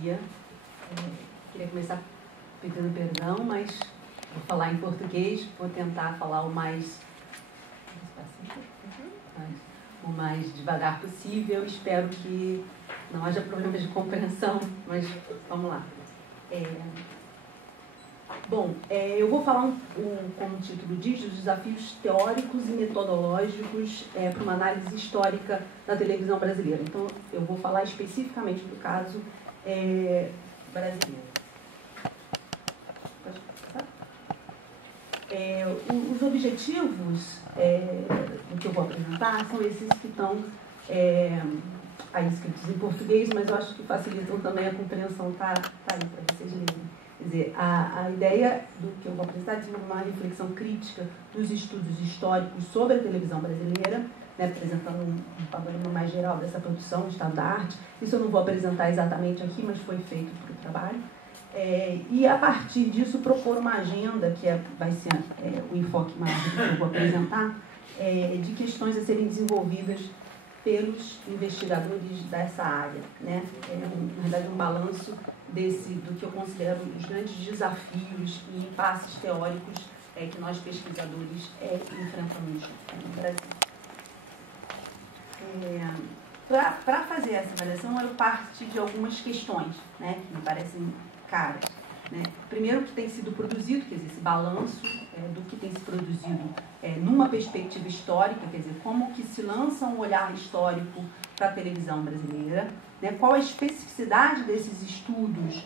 dia. Queria começar pedindo perdão, mas vou falar em português, vou tentar falar o mais devagar possível. Espero que não haja problemas de compreensão, mas vamos lá. Eu vou falar, como o título diz, os desafios teóricos e metodológicos para uma análise histórica da televisão brasileira. Então, eu vou falar especificamente do caso brasileiro. Pode passar? Os objetivos do que eu vou apresentar são esses que estão aí escritos em português, mas eu acho que facilitam também a compreensão, tá aí para vocês lerem. Quer dizer, a ideia do que eu vou apresentar é de uma reflexão crítica dos estudos históricos sobre a televisão brasileira, né, apresentando um panorama mais geral dessa produção, estado da arte. Isso eu não vou apresentar exatamente aqui, mas foi feito para o trabalho. E, a partir disso, propor uma agenda, que vai ser o enfoque maior que eu vou apresentar, de questões a serem desenvolvidas pelos investigadores dessa área, né? Na verdade, um balanço do que eu considero os grandes desafios e impasses teóricos que nós pesquisadores enfrentamos no Brasil. Para fazer essa avaliação, eu parti de algumas questões, né, que me parecem caras. Né? Primeiro, o que tem sido produzido, quer dizer, esse balanço do que tem se produzido numa perspectiva histórica, quer dizer, como que se lança um olhar histórico para a televisão brasileira, né? Qual a especificidade desses estudos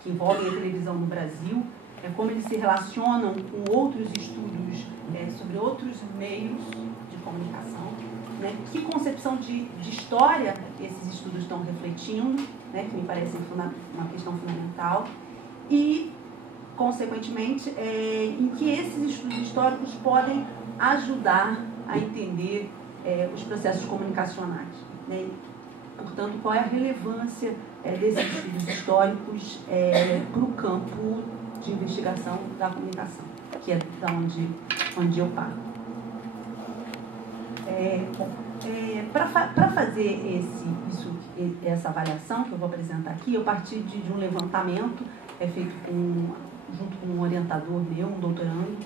que envolvem a televisão no Brasil, como eles se relacionam com outros estudos sobre outros meios de comunicação, né? Que concepção de história esses estudos estão refletindo, né? Que me parece uma questão fundamental, e, consequentemente, em que esses estudos históricos podem ajudar a entender os processos comunicacionais, né? Portanto, qual é a relevância desses estudos históricos para o campo de investigação da comunicação, que é da onde eu paro. Para fazer essa avaliação que eu vou apresentar aqui, eu parti de um levantamento feito junto com um orientador meu, um doutorando,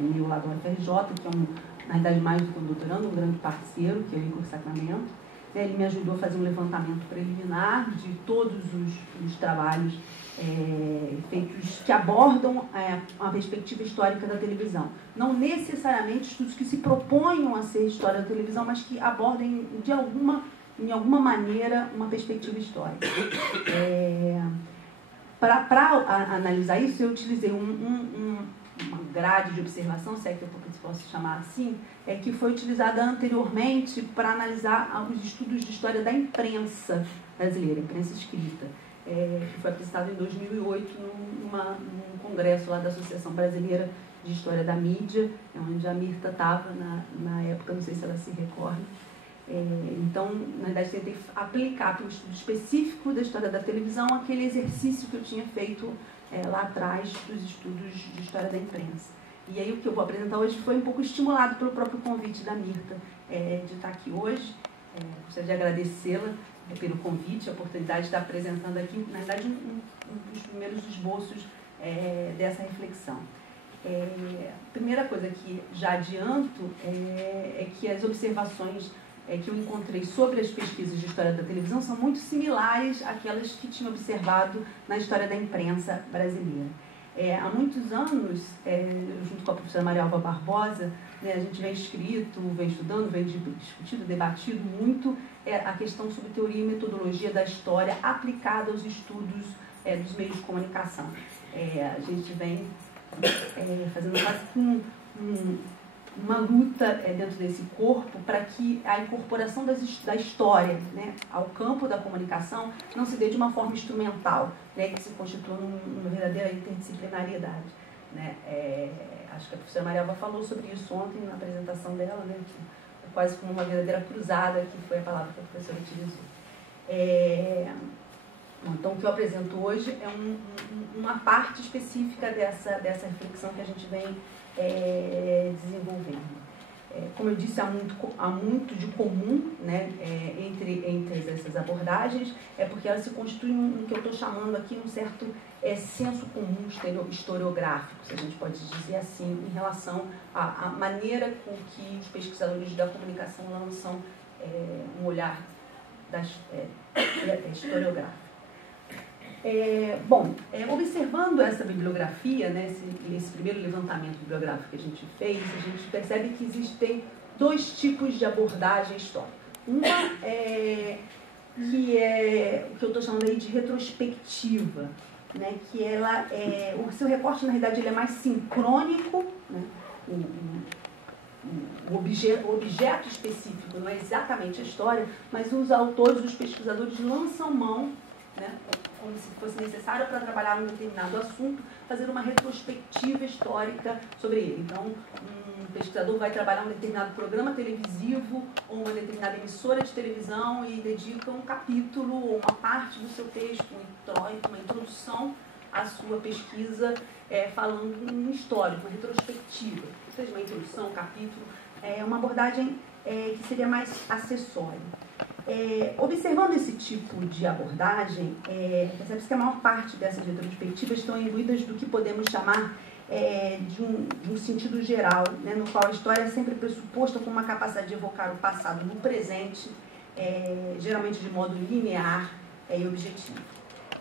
meu lá do UFRJ, que na verdade mais do que um doutorando, um grande parceiro, que é o Igor Sacramento. Ele me ajudou a fazer um levantamento preliminar de todos os trabalhos feitos que abordam uma perspectiva histórica da televisão. Não necessariamente estudos que se proponham a ser história da televisão, mas que abordem em alguma maneira uma perspectiva histórica. Para analisar isso, eu utilizei uma grade de observação, se é que eu posso chamar assim, que foi utilizada anteriormente para analisar os estudos de história da imprensa brasileira, imprensa escrita, que foi apresentado em 2008 num congresso lá da Associação Brasileira de História da Mídia, onde a Mirta estava na época, não sei se ela se recorda. Então, na verdade, tentei aplicar para um estudo específico da história da televisão aquele exercício que eu tinha feito lá atrás dos estudos de história da imprensa. E aí o que eu vou apresentar hoje foi um pouco estimulado pelo próprio convite da Mirta de estar aqui hoje. Gostaria de agradecê-la pelo convite, a oportunidade de estar apresentando aqui, na verdade, um dos primeiros esboços dessa reflexão. Primeira coisa que já adianto é que as observações que eu encontrei sobre as pesquisas de história da televisão são muito similares àquelas que tinha observado na história da imprensa brasileira. Há muitos anos, junto com a professora Maria Alva Barbosa, né, a gente vem estudando, vem discutido, debatido muito a questão sobre teoria e metodologia da história aplicada aos estudos dos meios de comunicação. A gente vem fazendo quase uma luta dentro desse corpo para que a incorporação da história, né, ao campo da comunicação não se dê de uma forma instrumental, né, que se constitua numa verdadeira interdisciplinariedade. Né? Acho que a professora Maria Alva falou sobre isso ontem na apresentação dela, né, que é quase como uma verdadeira cruzada, que foi a palavra que a professora utilizou. Então, o que eu apresento hoje é uma parte específica dessa reflexão que a gente vem desenvolvendo. Como eu disse, há muito de comum, né, entre essas abordagens, porque elas se constituem no que eu estou chamando aqui um certo senso comum historiográfico, se a gente pode dizer assim, em relação à maneira com que os pesquisadores da comunicação lançam um olhar historiográfico. Observando essa bibliografia, né, esse primeiro levantamento bibliográfico que a gente fez, a gente percebe que existem dois tipos de abordagem histórica. Uma que é o que eu estou chamando aí de retrospectiva, né, que ela o seu recorte, na realidade, ele é mais sincrônico, né, o objeto específico não é exatamente a história, mas os autores, os pesquisadores lançam mão, né, como se fosse necessário para trabalhar um determinado assunto, fazer uma retrospectiva histórica sobre ele. Então, um pesquisador vai trabalhar um determinado programa televisivo ou uma determinada emissora de televisão e dedica um capítulo ou uma parte do seu texto, uma introdução à sua pesquisa, falando um histórico, uma retrospectiva. Ou seja, uma introdução, um capítulo, uma abordagem que seria mais acessória. Observando esse tipo de abordagem, percebe-se que a maior parte dessas retrospectivas estão imbuídas do que podemos chamar de um sentido geral, né, no qual a história é sempre pressuposta com uma capacidade de evocar o passado no presente, geralmente de modo linear e objetivo.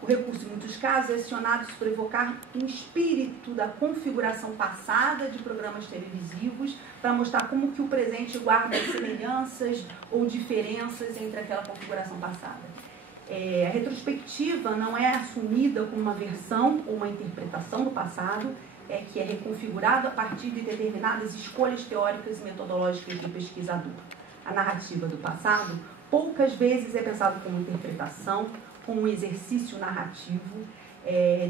O recurso, em muitos casos, é acionado para evocar um espírito da configuração passada de programas televisivos para mostrar como que o presente guarda semelhanças ou diferenças entre aquela configuração passada. A retrospectiva não é assumida como uma versão ou uma interpretação do passado, que é reconfigurado a partir de determinadas escolhas teóricas e metodológicas do pesquisador. A narrativa do passado poucas vezes é pensada como interpretação, como um exercício narrativo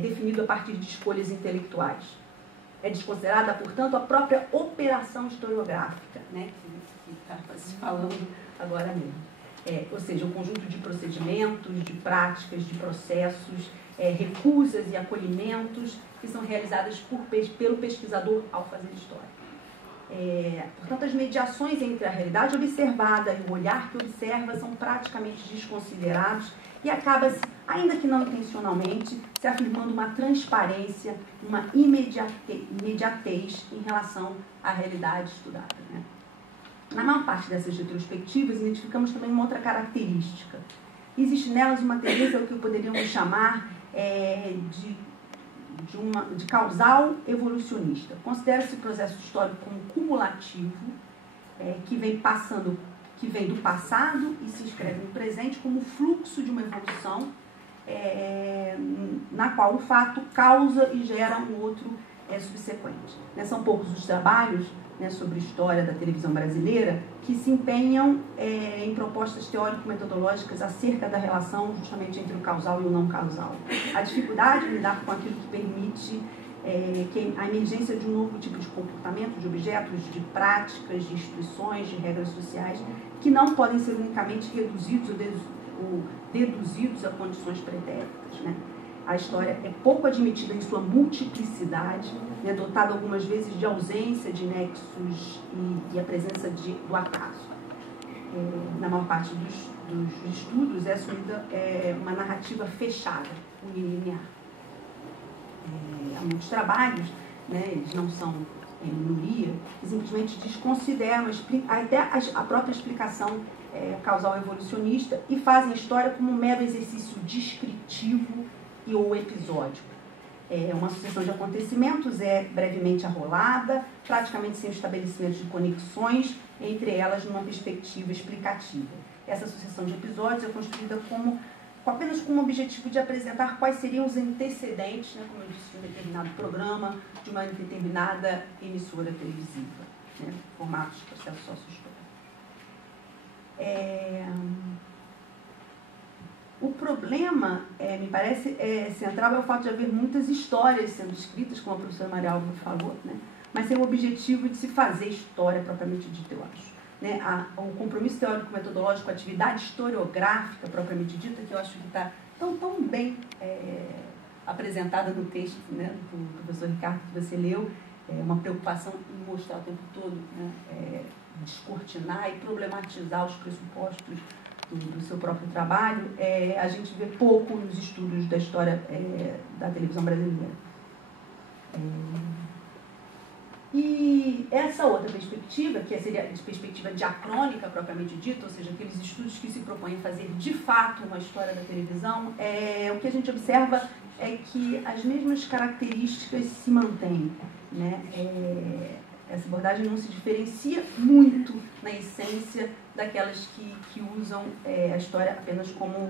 definido a partir de escolhas intelectuais. É desconsiderada, portanto, a própria operação historiográfica, né, que está se falando agora mesmo. Ou seja, o conjunto de procedimentos, de práticas, de processos, recusas e acolhimentos que são realizadas pelo pesquisador ao fazer história. Portanto, as mediações entre a realidade observada e o olhar que observa são praticamente desconsiderados e acaba-se, ainda que não intencionalmente, se afirmando uma transparência, uma imediatez em relação à realidade estudada, né? Na maior parte dessas retrospectivas, identificamos também uma outra característica. Existe nelas uma tendência ao que poderíamos chamar de causal evolucionista. Considera-se o processo histórico como cumulativo, que vem do passado e se inscreve no presente como fluxo de uma evolução, na qual o fato causa e gera um outro subsequente. São poucos os trabalhos, né, sobre história da televisão brasileira que se empenham em propostas teórico-metodológicas acerca da relação justamente entre o causal e o não causal. A dificuldade de lidar com aquilo que permite que a emergência de um novo tipo de comportamento, de objetos, de práticas, de instituições, de regras sociais, que não podem ser unicamente reduzidos ou deduzidos a condições pretéritas, né? A história é pouco admitida em sua multiplicidade, né, dotada algumas vezes de ausência de nexos e a presença do acaso. Na maior parte dos estudos é assumida uma narrativa fechada, unilinear. Há muitos trabalhos, né, eles não são em minoria, que simplesmente desconsideram até a própria explicação causal evolucionista e fazem a história como um mero exercício descritivo ou episódico. Uma sucessão de acontecimentos brevemente arrolada, praticamente sem o estabelecimento de conexões entre elas numa perspectiva explicativa. Essa sucessão de episódios é construída apenas com o objetivo de apresentar quais seriam os antecedentes, né, como eu disse, de um determinado programa, de uma determinada emissora televisiva, né, formatos de processo sócio-histórico. O problema, me parece, central é o fato de haver muitas histórias sendo escritas, como a professora Maria Alva falou, né? Mas sem o objetivo de se fazer história propriamente dita, eu acho. Né? O compromisso teórico-metodológico, a atividade historiográfica propriamente dita, que eu acho que está tão bem apresentada no texto, né, do professor Ricardo, que você leu, uma preocupação em mostrar o tempo todo, né, descortinar e problematizar os pressupostos do seu próprio trabalho, a gente vê pouco nos estudos da história da televisão brasileira. E essa outra perspectiva, que seria a perspectiva diacrônica propriamente dita, ou seja, aqueles estudos que se propõem a fazer de fato uma história da televisão, o que a gente observa é que as mesmas características se mantêm, né? Essa abordagem não se diferencia muito na essência daquelas que usam a história apenas como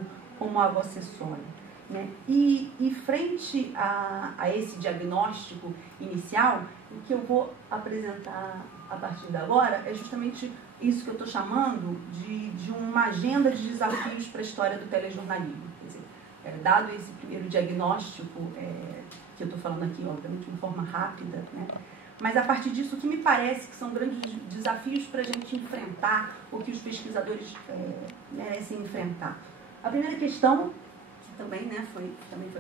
algo acessório, né? E frente a esse diagnóstico inicial, o que eu vou apresentar a partir de agora é justamente isso que eu estou chamando de uma agenda de desafios para a história do telejornalismo. Quer dizer, dado esse primeiro diagnóstico, que eu estou falando aqui, obviamente, de uma forma rápida, né? Mas a partir disso, o que me parece que são grandes desafios para a gente enfrentar, o que os pesquisadores merecem enfrentar. A primeira questão, que também, né, foi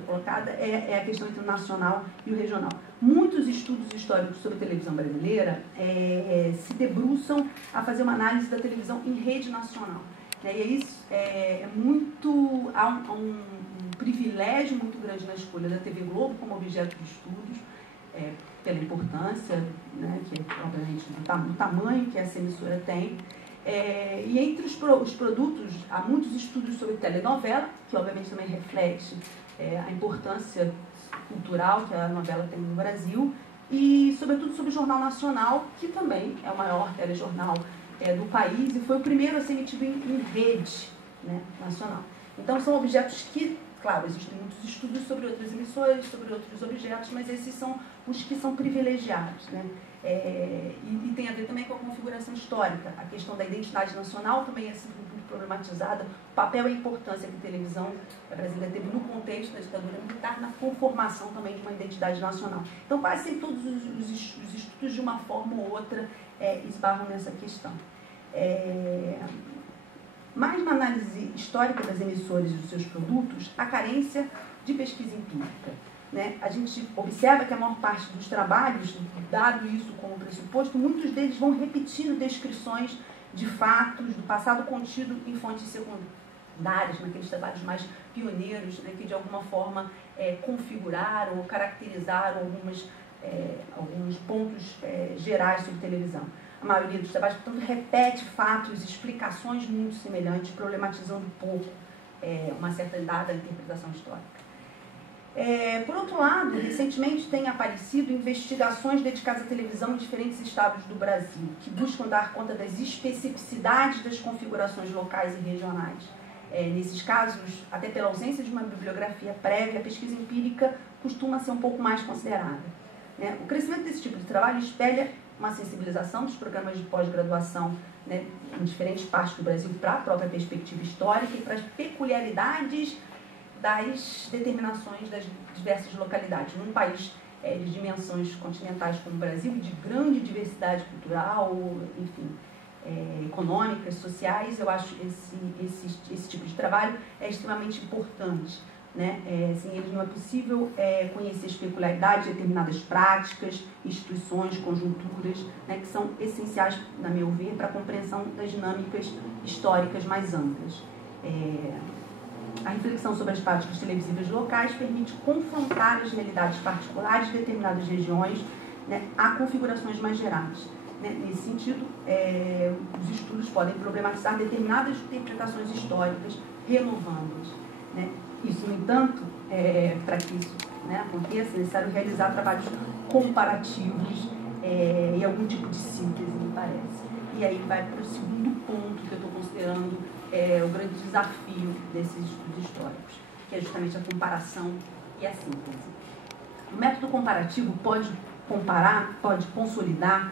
colocada, é a questão entre o nacional e o regional. Muitos estudos históricos sobre a televisão brasileira se debruçam a fazer uma análise da televisão em rede nacional. Né? E isso há um privilégio muito grande na escolha da TV Globo como objeto de estudos, pela importância, né, que obviamente do tamanho que essa emissora tem. E entre os produtos, há muitos estudos sobre telenovela, que obviamente também reflete a importância cultural que a novela tem no Brasil, e sobretudo sobre o Jornal Nacional, que também é o maior telejornal do país e foi o primeiro a ser emitido em rede, né, nacional. Então são objetos que, claro, existem muitos estudos sobre outras emissoras, sobre outros objetos, mas esses são os que são privilegiados, né? E tem a ver também com a configuração histórica. A questão da identidade nacional também é sempre muito problematizada. O papel e a importância que a televisão brasileira teve no contexto da ditadura militar, na conformação também de uma identidade nacional. Então, quase sempre todos os estudos, de uma forma ou outra, esbarram nessa questão. Mas na análise histórica das emissoras e dos seus produtos, a carência de pesquisa empírica. Né? A gente observa que a maior parte dos trabalhos, dado isso como pressuposto, muitos deles vão repetindo descrições de fatos do passado contido em fontes secundárias, naqueles trabalhos mais pioneiros, né, que de alguma forma configuraram ou caracterizaram alguns pontos gerais sobre televisão. A maioria dos trabalhos, portanto, repete fatos, explicações muito semelhantes, problematizando pouco uma certa dada interpretação histórica. Por outro lado, recentemente têm aparecido investigações dedicadas à televisão em diferentes estados do Brasil, que buscam dar conta das especificidades das configurações locais e regionais. Nesses casos, até pela ausência de uma bibliografia prévia, a pesquisa empírica costuma ser um pouco mais considerada. Né? O crescimento desse tipo de trabalho espelha uma sensibilização dos programas de pós-graduação, né, em diferentes partes do Brasil para a própria perspectiva histórica e para as peculiaridades das determinações das diversas localidades. Num país de dimensões continentais como o Brasil, de grande diversidade cultural, enfim, econômicas, sociais, eu acho esse tipo de trabalho extremamente importante. Né? Sem eles não é possível conhecer as peculiaridades de determinadas práticas, instituições, conjunturas, né, que são essenciais, na meu ver, para a compreensão das dinâmicas históricas mais amplas. A reflexão sobre as práticas televisivas locais permite confrontar as realidades particulares de determinadas regiões, né, a configurações mais gerais. Né? Nesse sentido, os estudos podem problematizar determinadas interpretações históricas, renovando-as. Né? Isso, no entanto, para que isso, né, aconteça, é necessário realizar trabalhos comparativos e algum tipo de síntese, me parece. E aí vai para o segundo ponto que eu estou considerando o grande desafio desses estudos históricos, que é justamente a comparação e a síntese. O método comparativo pode comparar, pode consolidar,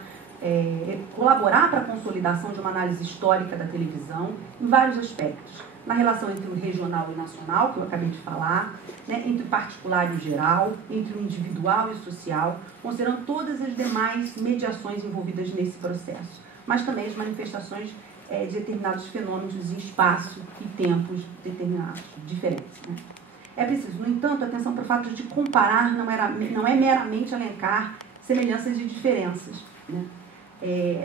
colaborar para a consolidação de uma análise histórica da televisão em vários aspectos. Na relação entre o regional e o nacional, que eu acabei de falar, né, entre o particular e o geral, entre o individual e o social, considerando todas as demais mediações envolvidas nesse processo, mas também as manifestações de determinados fenômenos em espaço e tempos determinados, diferentes. Né? É preciso, no entanto, atenção para o fato de comparar não é meramente elencar semelhanças e diferenças, né?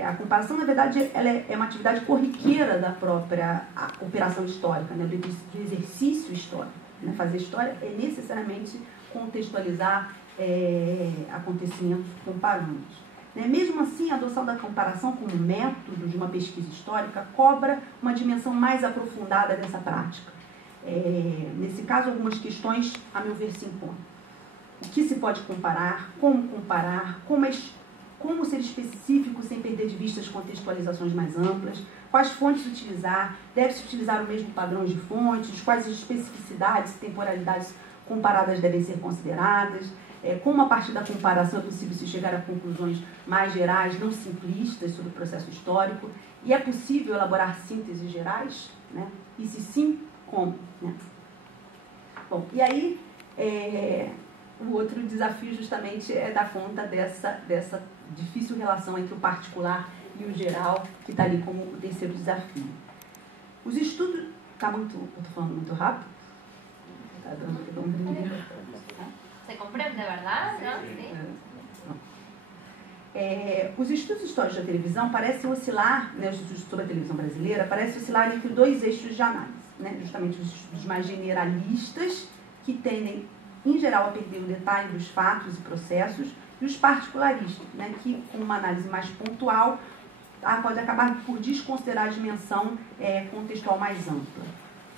A comparação, na verdade, ela é uma atividade corriqueira da própria operação histórica, né? do exercício histórico. Né? Fazer história é necessariamente contextualizar acontecimentos comparando-os. Né? Mesmo assim, a adoção da comparação como método de uma pesquisa histórica cobra uma dimensão mais aprofundada dessa prática. Nesse caso, algumas questões, a meu ver, se impõem. O que se pode comparar, como ser específico sem perder de vista as contextualizações mais amplas, quais fontes utilizar, deve-se utilizar o mesmo padrão de fontes, quais especificidades e temporalidades comparadas devem ser consideradas, como a partir da comparação é possível se chegar a conclusões mais gerais, não simplistas sobre o processo histórico, e é possível elaborar sínteses gerais, né? E se sim, como? Né? Bom, e aí o outro desafio justamente é dar conta dessa difícil relação entre o particular e o geral, que está ali como o terceiro desafio. Os estudos... eu estou falando muito rápido? Está dando um brilho. ¿Se comprende, verdad? ¿No? Sí. Os estudos históricos da televisão parecem oscilar, né, os estudos sobre a televisão brasileira, parecem oscilar entre dois eixos de análise. Né, justamente os estudos mais generalistas, que tendem, em geral, a perder o detalhe dos fatos e processos, e os particularistas, né, que, com uma análise mais pontual, pode acabar por desconsiderar a dimensão contextual mais ampla.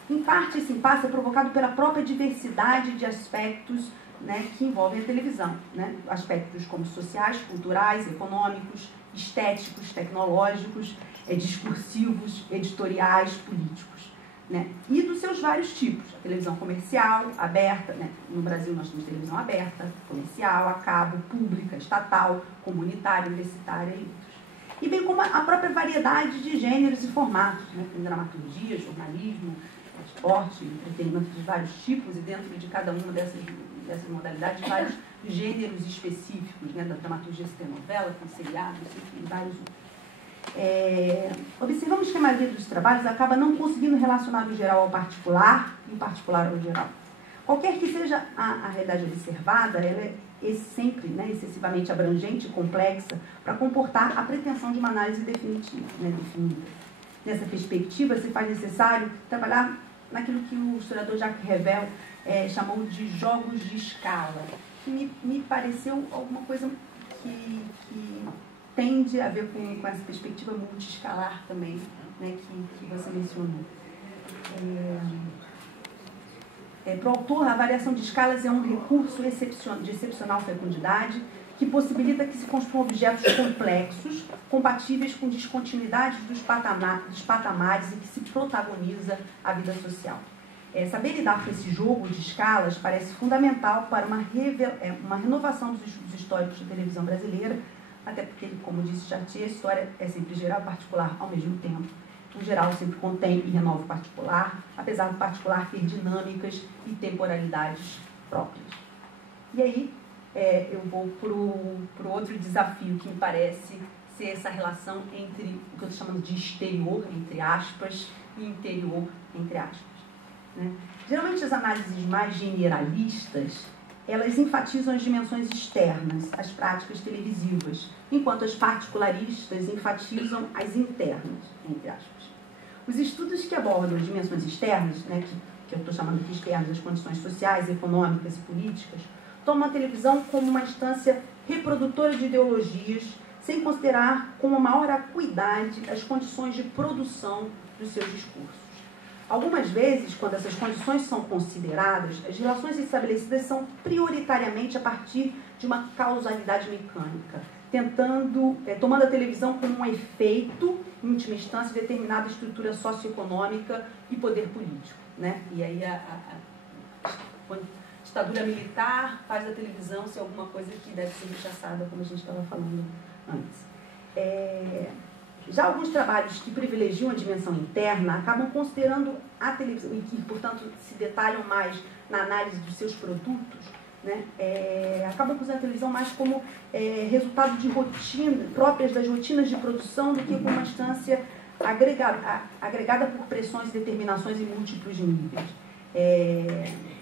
Em parte, esse impasse é provocado pela própria diversidade de aspectos, né, que envolvem a televisão. Né, aspectos como sociais, culturais, econômicos, estéticos, tecnológicos, discursivos, editoriais, políticos. Né, e dos seus vários tipos, a televisão comercial, aberta, né, no Brasil nós temos televisão aberta, comercial, a cabo, pública, estatal, comunitária, universitária e outros. E bem como a própria variedade de gêneros e formatos, né, com dramaturgia, jornalismo, esporte, entretenimento de vários tipos, e dentro de cada uma dessas modalidades, vários gêneros específicos, né, da dramaturgia se tem novela, com seriados, enfim, vários outros. Observamos que a maioria dos trabalhos acaba não conseguindo relacionar o geral ao particular e o particular ao geral. Qualquer que seja a realidade observada, ela é sempre, né, excessivamente abrangente e complexa para comportar a pretensão de uma análise definitiva, né, definida. Nessa perspectiva, se faz necessário trabalhar naquilo que o historiador Jacques Revel chamou de jogos de escala, que me pareceu alguma coisa que tende a ver com essa perspectiva multiescalar também, né, que você mencionou. Para o autor, a variação de escalas é um recurso de excepcional fecundidade que possibilita que se construam objetos complexos, compatíveis com descontinuidades dos patamares e que se protagoniza a vida social. Saber lidar com esse jogo de escalas parece fundamental para uma renovação dos estudos históricos da televisão brasileira, até porque, como disse Chartier, a história é sempre geral e particular ao mesmo tempo. O geral sempre contém e renova o particular, apesar do particular ter dinâmicas e temporalidades próprias. E aí, eu vou para o outro desafio, que me parece ser essa relação entre o que eu estou chamando de exterior, entre aspas, e interior, entre aspas. Né? Geralmente, as análises mais generalistas, elas enfatizam as dimensões externas, as práticas televisivas, enquanto as particularistas enfatizam as internas, entre aspas. Os estudos que abordam as dimensões externas, né, que eu estou chamando de externas, as condições sociais, econômicas e políticas, tomam a televisão como uma instância reprodutora de ideologias, sem considerar com a maior acuidade as condições de produção dos seus discursos. Algumas vezes, quando essas condições são consideradas, as relações estabelecidas são prioritariamente a partir de uma causalidade mecânica, tomando a televisão como um efeito, em última instância, de determinada estrutura socioeconômica e poder político. Né? E aí a ditadura militar faz da televisão ser alguma coisa que deve ser rechaçada, como a gente estava falando antes. Já alguns trabalhos que privilegiam a dimensão interna acabam considerando a televisão, e que, portanto, se detalham mais na análise dos seus produtos, né, acabam usando a televisão mais como resultado de rotina, próprias das rotinas de produção, do que como uma instância agregada por pressões e determinações em múltiplos níveis.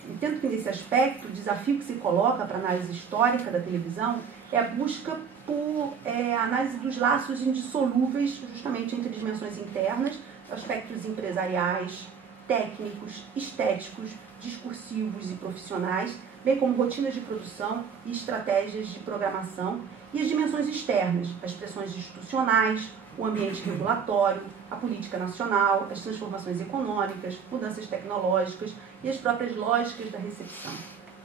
Entendo que, nesse aspecto, o desafio que se coloca para a análise histórica da televisão é a busca por análise dos laços indissolúveis justamente entre dimensões internas, aspectos empresariais, técnicos, estéticos, discursivos e profissionais, bem como rotinas de produção e estratégias de programação, e as dimensões externas, as pressões institucionais, o ambiente regulatório, a política nacional, as transformações econômicas, mudanças tecnológicas e as próprias lógicas da recepção,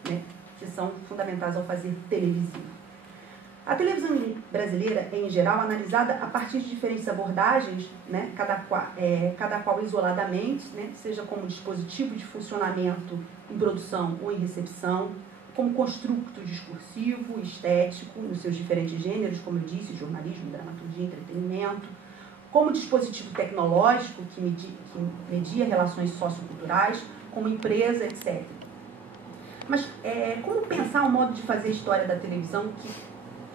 né, que são fundamentais ao fazer televisivo. A televisão brasileira é, em geral, analisada a partir de diferentes abordagens, né, cada qual isoladamente, né, seja como dispositivo de funcionamento em produção ou em recepção, como construto discursivo, estético, nos seus diferentes gêneros, como eu disse, jornalismo, dramaturgia, entretenimento, como dispositivo tecnológico que media relações socioculturais, como empresa, etc. Mas como pensar um modo de fazer história da televisão que,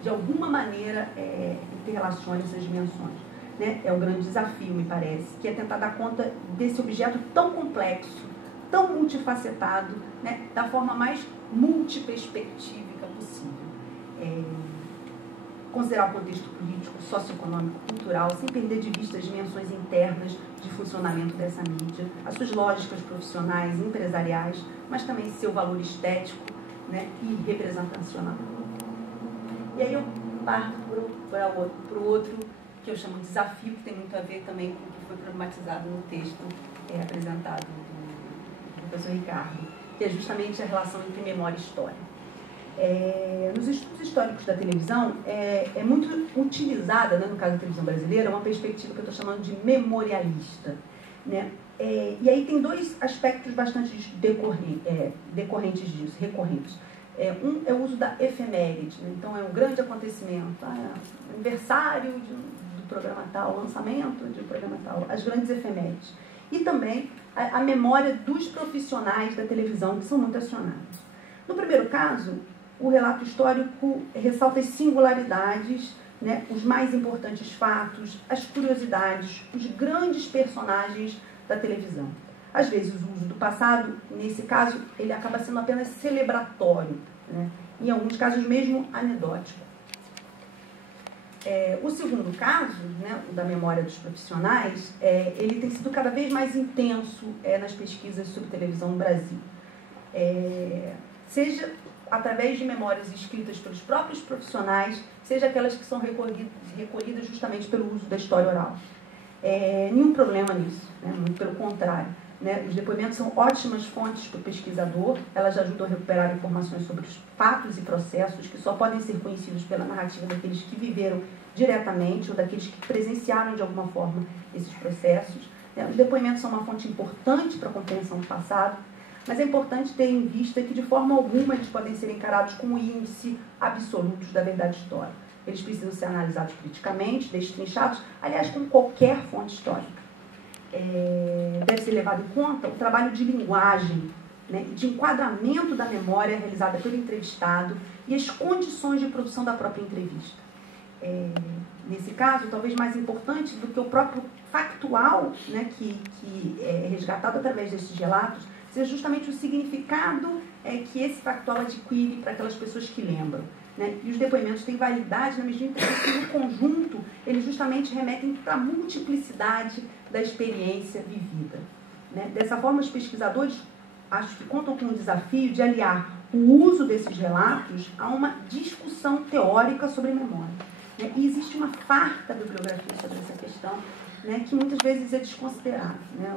de alguma maneira, interrelacione essas dimensões? Né? É um grande desafio, me parece, que é tentar dar conta desse objeto tão complexo, tão multifacetado, né, da forma mais multiperspectívica possível. Considerar o contexto político, socioeconômico, cultural, sem perder de vista as dimensões internas de funcionamento dessa mídia, as suas lógicas profissionais, empresariais, mas também seu valor estético, né, e representacional. E aí eu parto para o outro, que eu chamo de desafio, que tem muito a ver também com o que foi problematizado no texto apresentado do professor Ricardo, que é justamente a relação entre memória e história. Nos estudos históricos da televisão, é muito utilizada, né, no caso da televisão brasileira, uma perspectiva que eu estou chamando de memorialista. Né? E aí tem dois aspectos bastante decorrentes disso, recorrentes. Um é o uso da efeméride, né? Então é um grande acontecimento, aniversário do programa tal, lançamento de um programa tal, as grandes efemérides. E também a memória dos profissionais da televisão, que são muito acionados. No primeiro caso, o relato histórico ressalta as singularidades, né, os mais importantes fatos, as curiosidades, os grandes personagens da televisão. Às vezes, o uso do passado, nesse caso, ele acaba sendo apenas celebratório, né, em alguns casos mesmo anedótico. O segundo caso, né, o da memória dos profissionais, ele tem sido cada vez mais intenso nas pesquisas sobre televisão no Brasil. Seja através de memórias escritas pelos próprios profissionais, seja aquelas que são recolhidas justamente pelo uso da história oral. Nenhum problema nisso, né? Muito pelo contrário. Né? Os depoimentos são ótimas fontes para o pesquisador, elas ajudam a recuperar informações sobre os fatos e processos que só podem ser conhecidos pela narrativa daqueles que viveram diretamente ou daqueles que presenciaram de alguma forma esses processos. Né? Os depoimentos são uma fonte importante para a compreensão do passado, mas é importante ter em vista que de forma alguma eles podem ser encarados como índice absolutos da verdade histórica. Eles precisam ser analisados criticamente, destrinchados, aliás, com qualquer fonte histórica. Deve ser levado em conta o trabalho de linguagem, né, de enquadramento da memória realizada pelo entrevistado e as condições de produção da própria entrevista. Nesse caso, talvez mais importante do que o próprio factual, né, que é resgatado através desses relatos, seja justamente o significado que esse factual adquire para aquelas pessoas que lembram. Né? E os depoimentos têm validade na medida em que, no conjunto, eles justamente remetem para a multiplicidade da experiência vivida. Né? Dessa forma, os pesquisadores acho que contam com o desafio de aliar o uso desses relatos a uma discussão teórica sobre memória. Né? E existe uma farta bibliografia sobre essa questão, né, que muitas vezes é desconsiderada. Né?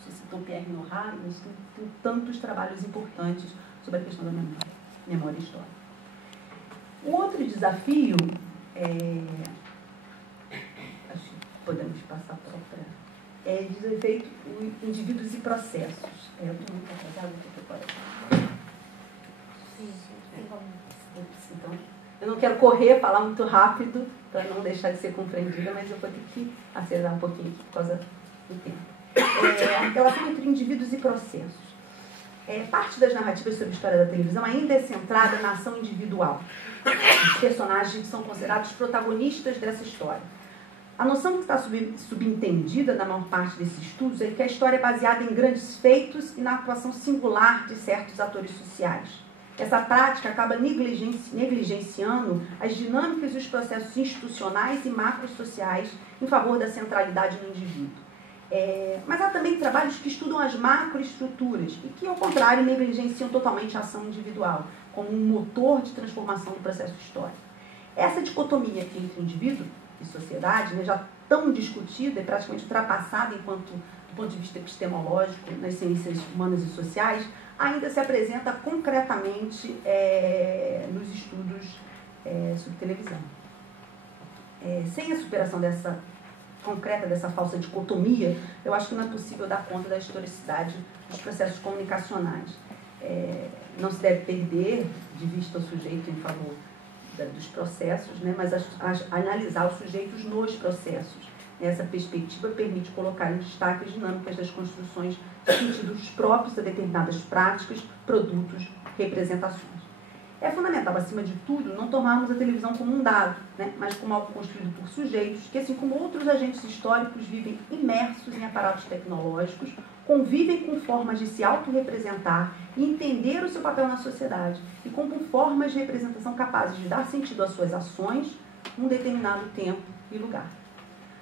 Você citou Pierre Nora, mas tem tantos trabalhos importantes sobre a questão da memória histórica. O outro desafio, acho que podemos passar para diz respeito a indivíduos e processos. Eu estou muito atrasada, então, eu não quero correr, falar muito rápido, para não deixar de ser compreendida, mas eu vou ter que acelerar um pouquinho aqui por causa do tempo. A relação entre indivíduos e processos. Parte das narrativas sobre a história da televisão ainda é centrada na ação individual. Os personagens são considerados protagonistas dessa história. A noção que está subentendida na maior parte desses estudos é que a história é baseada em grandes feitos e na atuação singular de certos atores sociais. Essa prática acaba negligenciando as dinâmicas e os processos institucionais e macrosociais em favor da centralidade no indivíduo. Mas há também trabalhos que estudam as macroestruturas e que, ao contrário, negligenciam totalmente a ação individual, como um motor de transformação do processo histórico. Essa dicotomia entre indivíduo e sociedade, né, já tão discutida e praticamente ultrapassada do ponto de vista epistemológico nas ciências humanas e sociais, ainda se apresenta concretamente nos estudos sobre televisão. Sem a superação concreta dessa falsa dicotomia, eu acho que não é possível dar conta da historicidade dos processos comunicacionais. Não se deve perder de vista o sujeito em favor dos processos, né, mas analisar os sujeitos nos processos. Essa perspectiva permite colocar em destaque as dinâmicas das construções de sentidos próprios a determinadas práticas, produtos, representações. É fundamental, acima de tudo, não tomarmos a televisão como um dado, né, mas como algo construído por sujeitos que, assim como outros agentes históricos, vivem imersos em aparatos tecnológicos, convivem com formas de se autorrepresentar e entender o seu papel na sociedade e com formas de representação capazes de dar sentido às suas ações num determinado tempo e lugar.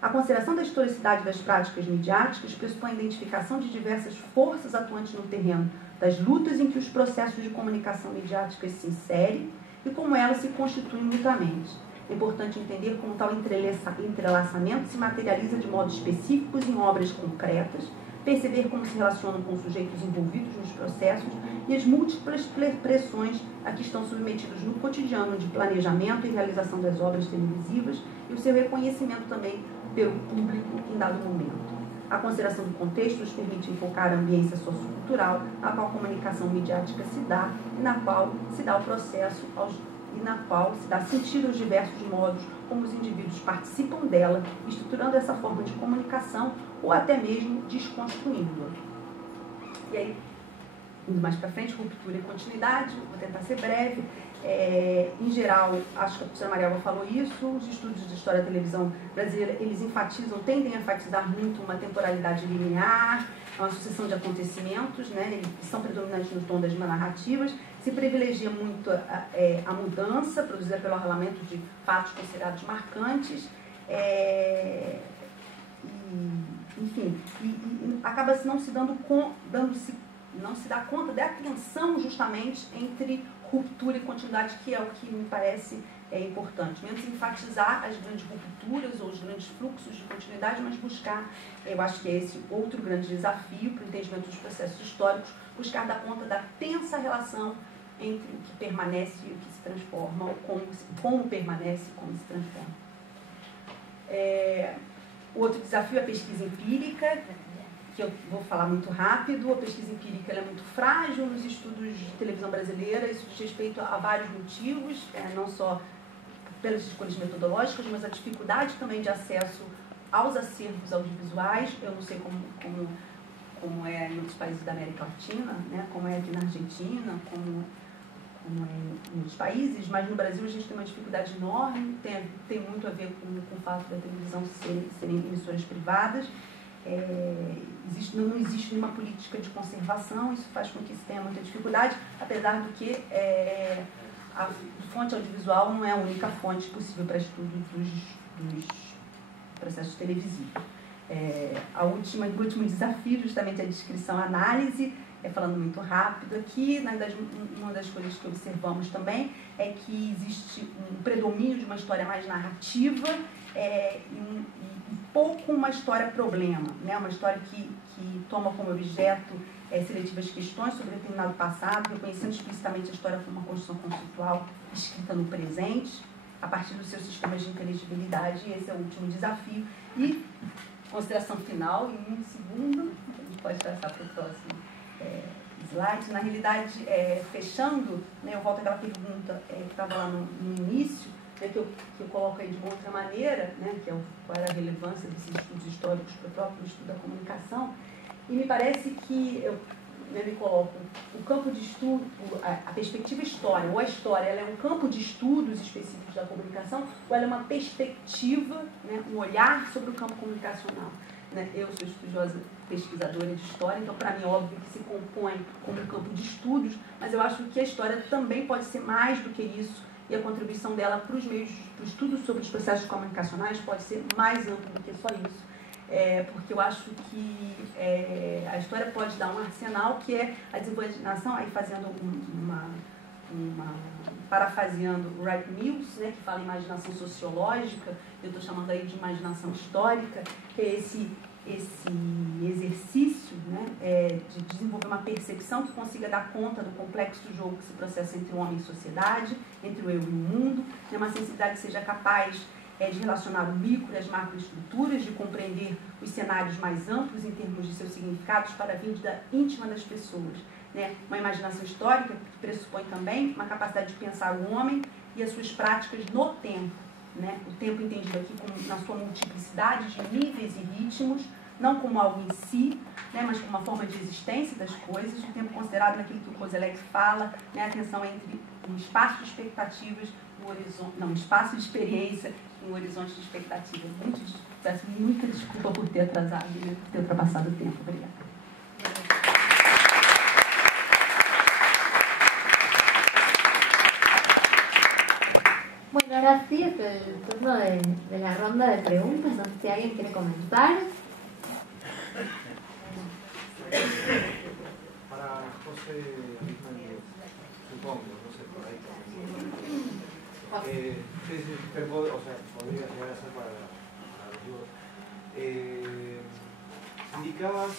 A consideração da historicidade das práticas midiáticas pressupõe a identificação de diversas forças atuantes no terreno das lutas em que os processos de comunicação midiática se inserem e como elas se constituem mutuamente. É importante entender como tal entrelaçamento se materializa de modo específicos em obras concretas, perceber como se relacionam com os sujeitos envolvidos nos processos e as múltiplas pressões a que estão submetidos no cotidiano de planejamento e realização das obras televisivas e o seu reconhecimento também pelo público em dado momento. A consideração do contexto nos permite enfocar a ambiência sociocultural a qual a comunicação midiática se dá e na qual se dá o processo e na qual se dá sentido aos diversos modos como os indivíduos participam dela, estruturando essa forma de comunicação ou até mesmo desconstruindo-a. E aí, indo mais para frente, ruptura e continuidade, vou tentar ser breve. Em geral, acho que a professora Marialva falou isso, os estudos de história da televisão brasileira, eles tendem a enfatizar muito uma temporalidade linear, uma sucessão de acontecimentos, né, eles são predominantes no tom das narrativas, se privilegia muito a mudança produzida pelo arrolamento de fatos considerados marcantes, enfim, acaba-se não se não se dá conta da tensão justamente entre ruptura e continuidade, que é o que me parece importante. Menos enfatizar as grandes rupturas ou os grandes fluxos de continuidade, mas buscar, eu acho que é esse outro grande desafio para o entendimento dos processos históricos, buscar dar conta da tensa relação entre o que permanece e o que se transforma, ou como permanece e como se transforma. O outro desafio é a pesquisa empírica, que eu vou falar muito rápido. A pesquisa empírica é muito frágil nos estudos de televisão brasileira, isso diz respeito a vários motivos, não só pelas escolhas metodológicas, mas a dificuldade também de acesso aos acervos audiovisuais. Eu não sei como é em outros países da América Latina, né? Como é aqui na Argentina, como é em outros países, mas no Brasil a gente tem uma dificuldade enorme, tem muito a ver com o fato da televisão serem emissoras privadas. Não existe nenhuma política de conservação, isso faz com que se tenha muita dificuldade, apesar do que a fonte audiovisual não é a única fonte possível para estudo dos processos televisivos. O último desafio, justamente a descrição, a análise, falando muito rápido aqui, na verdade, uma das coisas que observamos também é que existe um predomínio de uma história mais narrativa e pouco uma história problema, né? Uma história que toma como objeto seletivas questões sobre determinado passado, reconhecendo explicitamente a história como uma construção conceitual escrita no presente, a partir dos seus sistemas de inteligibilidade, e esse é o último desafio. E, consideração final, em um segundo, a gente pode passar para o próximo slide. Na realidade, fechando, né, eu volto àquela pergunta que estava lá no início, né, que eu coloco aí de uma outra maneira, né, que é qual era a relevância desses estudos históricos para o próprio estudo da comunicação, e me parece que eu me coloco o campo de estudo, a perspectiva história, ou a história, ela é um campo de estudos específicos da comunicação, ou ela é uma perspectiva, né, um olhar sobre o campo comunicacional. né? Eu sou estudiosa, pesquisadora de história, então para mim é óbvio que se compõe como um campo de estudos, mas eu acho que a história também pode ser mais do que isso, e a contribuição dela para os meios, para o estudo sobre os processos comunicacionais pode ser mais amplo do que só isso. Porque eu acho que a história pode dar um arsenal que é a desimaginação, aí fazendo parafraseando o Wright Mills, né, que fala em imaginação sociológica, eu estou chamando aí de imaginação histórica, que é esse exercício, né, de desenvolver uma percepção que consiga dar conta do complexo jogo que se processa entre o homem e a sociedade, entre o eu e o mundo, né, uma sensibilidade que seja capaz de relacionar o micro e as macroestruturas, de compreender os cenários mais amplos em termos de seus significados para a vida íntima das pessoas. Né? Uma imaginação histórica que pressupõe também uma capacidade de pensar o homem e as suas práticas no tempo. Né? O tempo entendido aqui como, na sua multiplicidade de níveis e ritmos, não como algo em si, né, mas como uma forma de existência das coisas, o tempo considerado naquilo que o Koselleck fala, né, a tensão entre um espaço de expectativas, um espaço de experiência e um horizonte de expectativa. Peço muita desculpa por ter atrasado e por ter ultrapassado o tempo. Obrigada. Bueno, ahora sí es el turno de la ronda de preguntas. No sé si alguien quiere comentar. Para José, supongo, no sé, por ahí. Podría llegar a ser para los dos. Indicabas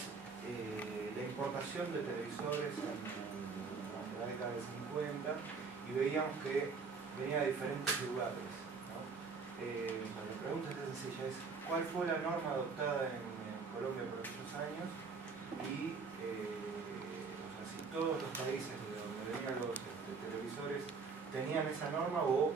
la importación de televisores en la década del 50 y veíamos que venía de diferentes lugares, ¿no? La pregunta es sencilla, ¿cuál fue la norma adoptada en Colombia por aquellos años? Y si todos los países de donde venían los televisores tenían esa norma o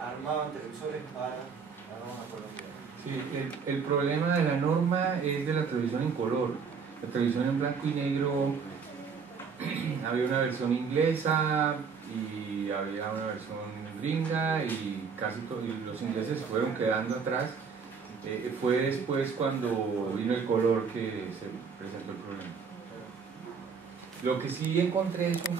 armaban televisores para la norma colombiana. Sí, el problema de la norma es de la televisión en color. La televisión en blanco y negro, había una versión inglesa y había una versión gringa y casi todos los ingleses se fueron quedando atrás. Fue después cuando vino el color que se presentó el problema. Lo que sí encontré es un